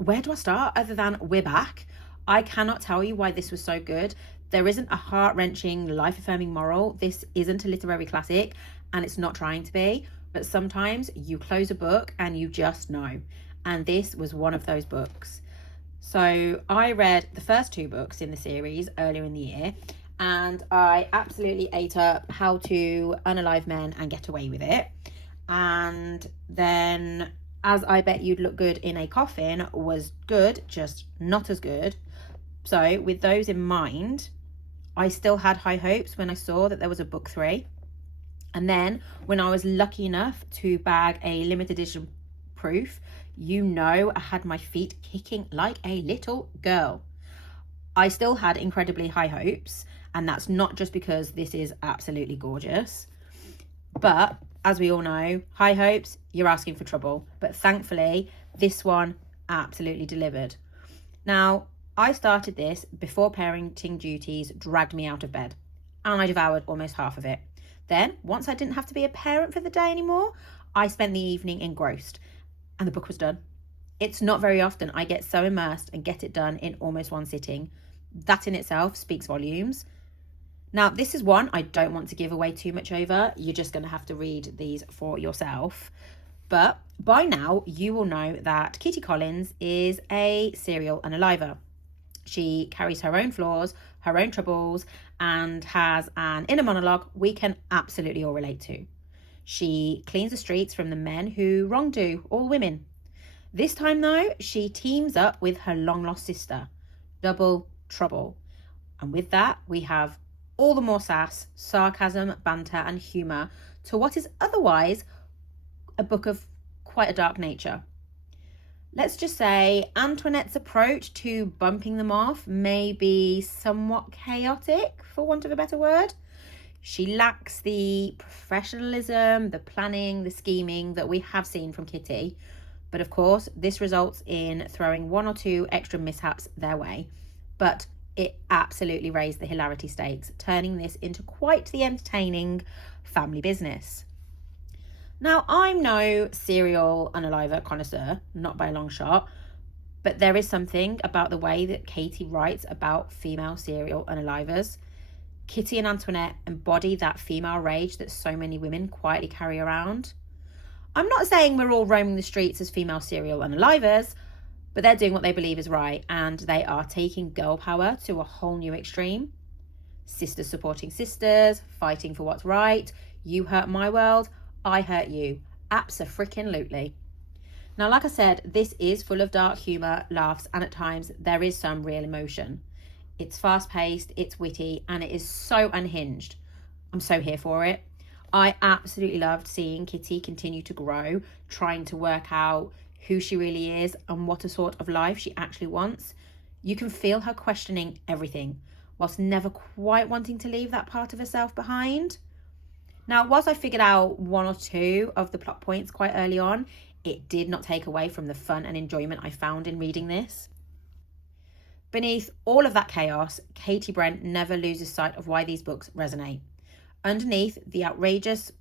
where do I start other than we're back? I cannot tell you why this was so good. There isn't a heart-wrenching, life-affirming moral. This isn't a literary classic, and it's not trying to be. But sometimes you close a book and you just know. And this was one of those books. So I read the first 2 books in the series earlier in the year, and I absolutely ate up How to Unalive Men and Get Away with It. And then As I Bet You'd Look Good in a Coffin was good, just not as good. So with those in mind, I still had high hopes when I saw that there was a book 3. And then when I was lucky enough to bag a limited edition proof, I had my feet kicking like a little girl. I still had incredibly high hopes, and that's not just because this is absolutely gorgeous. But as we all know, high hopes, you're asking for trouble. But thankfully, this one absolutely delivered. Now, I started this before parenting duties dragged me out of bed, and I devoured almost half of it. Then, once I didn't have to be a parent for the day anymore, I spent the evening engrossed, and the book was done. It's not very often I get so immersed and get it done in almost one sitting. That in itself speaks volumes. Now, this is one I don't want to give away too much over. You're just going to have to read these for yourself. But by now, you will know that Kitty Collins is a serial unaliver. She carries her own flaws, her own troubles, and has an inner monologue we can absolutely all relate to. She cleans the streets from the men who wrongdo all women. This time, though, she teams up with her long-lost sister. Double trouble. And with that, we have all the more sass, sarcasm, banter, and humour to what is otherwise a book of quite a dark nature. Let's just say Antoinette's approach to bumping them off may be somewhat chaotic, for want of a better word. She lacks the professionalism, the planning, the scheming that we have seen from Kitty. But of course, this results in throwing 1 or 2 extra mishaps their way. But it absolutely raised the hilarity stakes, turning this into quite the entertaining family business. Now, I'm no serial unaliver connoisseur, not by a long shot, but there is something about the way that Katy writes about female serial unalivers. Kitty and Antoinette embody that female rage that so many women quietly carry around. I'm not saying we're all roaming the streets as female serial unalivers, but they're doing what they believe is right, and they are taking girl power to a whole new extreme. Sisters supporting sisters, fighting for what's right. You hurt my world, I hurt you. Abso-freaking-lutely. Now, like I said, this is full of dark humour, laughs, and at times there is some real emotion. It's fast-paced, it's witty, and it is so unhinged. I'm so here for it. I absolutely loved seeing Kitty continue to grow, trying to work out who she really is and what a sort of life she actually wants. You can feel her questioning everything, whilst never quite wanting to leave that part of herself behind. Now, whilst I figured out 1 or 2 of the plot points quite early on, it did not take away from the fun and enjoyment I found in reading this. Beneath all of that chaos, Katy Brent never loses sight of why these books resonate. Underneath the outrageous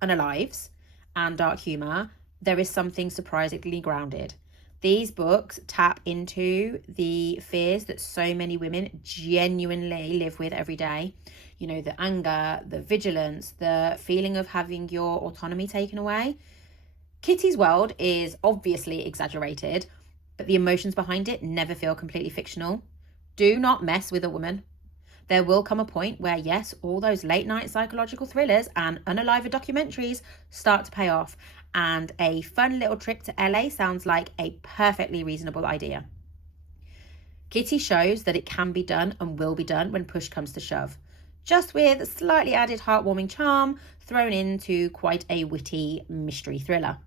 unalives and dark humour, there is something surprisingly grounded. These books tap into the fears that so many women genuinely live with every day. You know, the anger, the vigilance, the feeling of having your autonomy taken away. Kitty's world is obviously exaggerated, but the emotions behind it never feel completely fictional. Do not mess with a woman. There will come a point where, yes, all those late night psychological thrillers and unaliver documentaries start to pay off, and a fun little trip to LA sounds like a perfectly reasonable idea. Kitty shows that it can be done and will be done when push comes to shove, just with slightly added heartwarming charm thrown into quite a witty mystery thriller.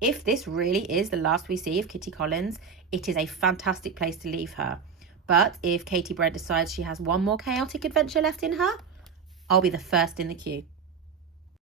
If this really is the last we see of Kitty Collins, it is a fantastic place to leave her. But if Katy Brent decides she has one more chaotic adventure left in her, I'll be the first in the queue.